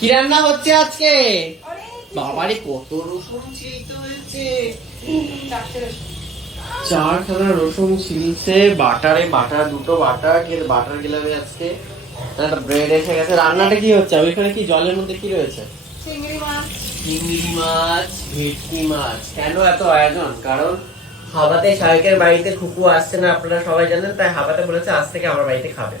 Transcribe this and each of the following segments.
কি রান্না হচ্ছে আজকে? বাবারে কত রসুন ছিলতে হয়েছে। চারখানা রসুন। ছিলছে বাটারে বাটার দুটো বাটার কে বাটার গেলাবে আজকে। একটা ব্রেড এসে গেছে। রান্নাটা কি হচ্ছে? ওইখানে কি জলের মধ্যে কি রয়েছে? চিংড়ি মাছ। চিংড়ি মাছ ভেটকি মাছ। কেন এত আয়োজন? কারণ হাবাতে শাহেকের বাড়িতে খুকু আসছে না আপনারা সবাই জানেন তাই হাবাতে বলেছে আজ থেকে আমার বাড়িতে খাবে।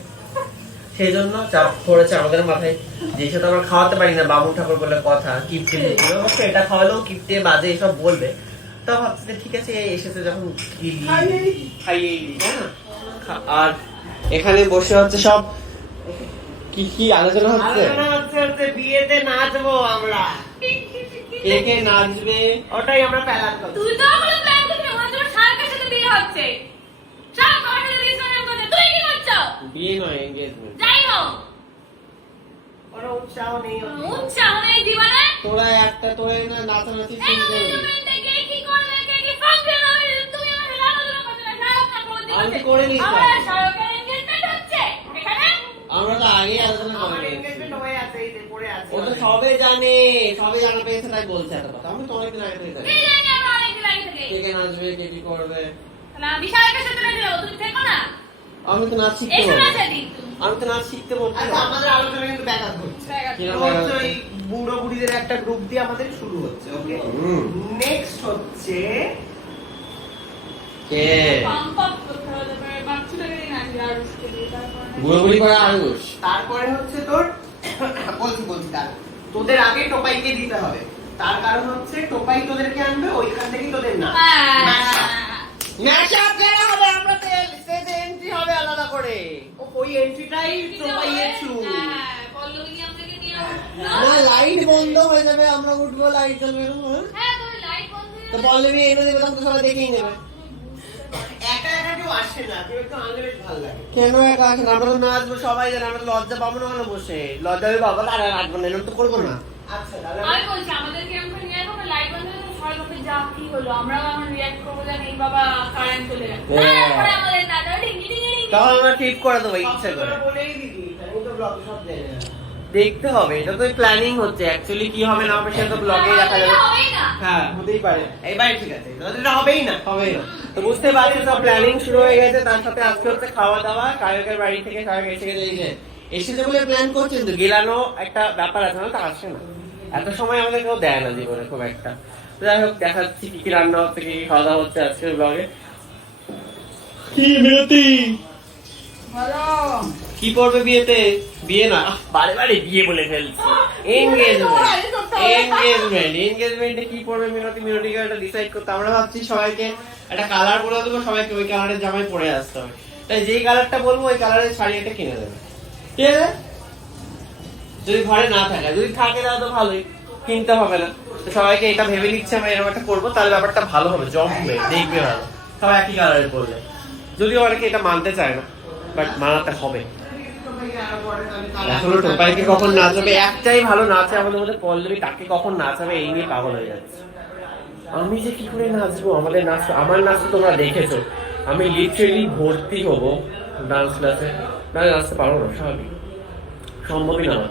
সেই জন্য চাপ পড়েছে আমাদের মাথায়। যে সাথে আমরা খাওয়াতে পারি না বামুন ঠাকুর বলে কথা কিপ্টে অবশ্য এটা খাওয়ালেও কিপ্টে বাজে এসব বলবে। তা ভাবছি যে ঠিক আছে এসেছে যখন খাইয়েই? খা- আর এখানে বসে হচ্ছে সব কি কি আলোচনা হচ্ছে? হচ্ছে বিয়েতে নাচবো আমরা। কে কে নাচবে? ওটাই আমরা প্ল্যান করছি। তুই তো আমাকে প্ল্যান করছিস আমার শাহরুখের সাথে বিয়ে হচ্ছে। শাহরুখ আমার সাথে বিয়ে করে করছে তুই কি করছ বিয়ে নয় এঙ্গেজমেন্ট যাই হোক কোনো উৎসাহ নেই উৎসাহ নেই জীবনে তোরা একটা তোরা না নাচানাচি শুরু করবি আমি করে নিয়েছি। আমার এনগেজমেন্ট তো আগে আলোচনা করে engagement আছে, এই যে পড়ে আছে। ও তো সবে জানে সবে জানা পেয়েছে তাই বলছে এত কথা আমি তো অনেকদিন আগে থেকে জানি কি কে নাচবে কে কি করবে বিশালের তুমি থেকো না আমি তো নাচ শিখতে আমি তো নাচ শিখতে পারব। আচ্ছা, আমাদের আলোচনা কিন্তু ব্যাঘাত হচ্ছে? বুড়ো বুড়িদের একটা গ্রুপ দিয়ে আমাদের শুরু হচ্ছে ওকে নেক্সট হচ্ছে কে? করে আয়ুষ। তারপরে হচ্ছে তোর বলছি বলছি তার। তোদের আগে টোপাইকে দিতে হবে। তার কারণ হচ্ছে টোপাই তোদেরকে আনবে ওইখান থেকেই তোদের না। হ্যাঁ করা হবে আমরা স্টেজে এন্ট্রি হবে আলাদা করে। ওই এন্ট্রিটাই না লাইট বন্ধ হয়ে যাবে আমরা উঠবো লাইট জ্বলবে হ্যাঁ? হ্যাঁ, লাইট বন্ধ করে তো পল্লবী এনে দেবে তখন তো সবাই দেখেই নেবে। একা একা কেউ আসে না কেউ একটু আনলে বেশ ভালো লাগে। কেন একা আছেন আমরা তো নাচবো সবাই জানে আমরা লজ্জা পাবো না ওখানে বসে? লজ্জা বাবা আর নাচবো না এরকম তো করব না। আচ্ছা আমি বলছি আমাদেরকে আমরা নিয়ে আসব লাইট বন্ধ করে সবাই বলবে যা কি হলো? আমরাও এখন রিয়াক্ট করব জানি এই বাবা কারেন্ট চলে গেছে। হ্যাঁ। তারপরে আমাদের নাচা ডিং ডিং ডিং ডিং। আমরা ঠিক করে দেবো ইচ্ছে ইচ্ছে করে। করে বলেই দিবি আমি তো ব্লগে সব দেখতে হবে এটা তো প্ল্যানিং হচ্ছে। অ্যাকচুয়ালি কি হবে না হবে সেটা তো ব্লগে দেখা যাবে। হ্যাঁ হতেই পারে। এইবার ঠিক আছে এটা হবেই না। হবে না। তো বুঝতে পারছি সব প্ল্যানিং শুরু হয়ে গেছে তার সাথে আজকে হচ্ছে খাওয়া দাওয়া কায়কের বাড়ি থেকে কায়ক এসে গেছে এই যে এসেছে বলে প্ল্যান করছেন তো গেলানো একটা ব্যাপার আছে না তো আসে না। এত সময় আমাদের কেউ দেয় না জীবনে খুব একটা। যাই হোক দেখাচ্ছি কি কি রান্না হচ্ছে কি কি খাওয়া দাওয়া হচ্ছে আজকের ব্লগে কি বিরতি কি করবে বিয়েতে? বিয়ে না। বারে বারে বিয়ে বলে ফেলছি। এনগেজমেন্ট এনগেজমেন্ট এনগেজমেন্টে কি পড়বে মিনতি? মিনতিকে একটা ডিসাইড করতে আমরা ভাবছি সবাইকে একটা কালার করে দেবো সবাইকে ওই কালারের জামাই পরে আসতে হবে। তাই যেই কালারটা বলব ওই কালারের শাড়ি একটা কিনে দেবে। ঠিক আছে যদি ঘরে না থাকে যদি থাকে তাহলে তো ভালোই। কিনতে হবে না। সবাইকে এটা ভেবে নিচ্ছে আমি এরকম একটা করব, তাহলে ব্যাপারটা ভালো হবে জমবে দেখবে ভালো। সবাই একই কালারের করলে যদিও অনেকে এটা মানতে চায় না বাট মানাতে হবে। এখনও টোপাইকে কখন নাচাবে? একটাই ভালো নাচে আমাদের মধ্যে পল্লবী তাকে কখন নাচাবে, এই নিয়ে পাগল হয়ে যাচ্ছে। আমি যে কি করে নাচবো? আমাদের নাচ, আমার নাচ তোমরা দেখেছ। আমি লিটারেলি ভর্তি হব ডান্স ক্লাসে না, নাচতে পারব না, স্বাভাবিক। সম্ভবই না আমার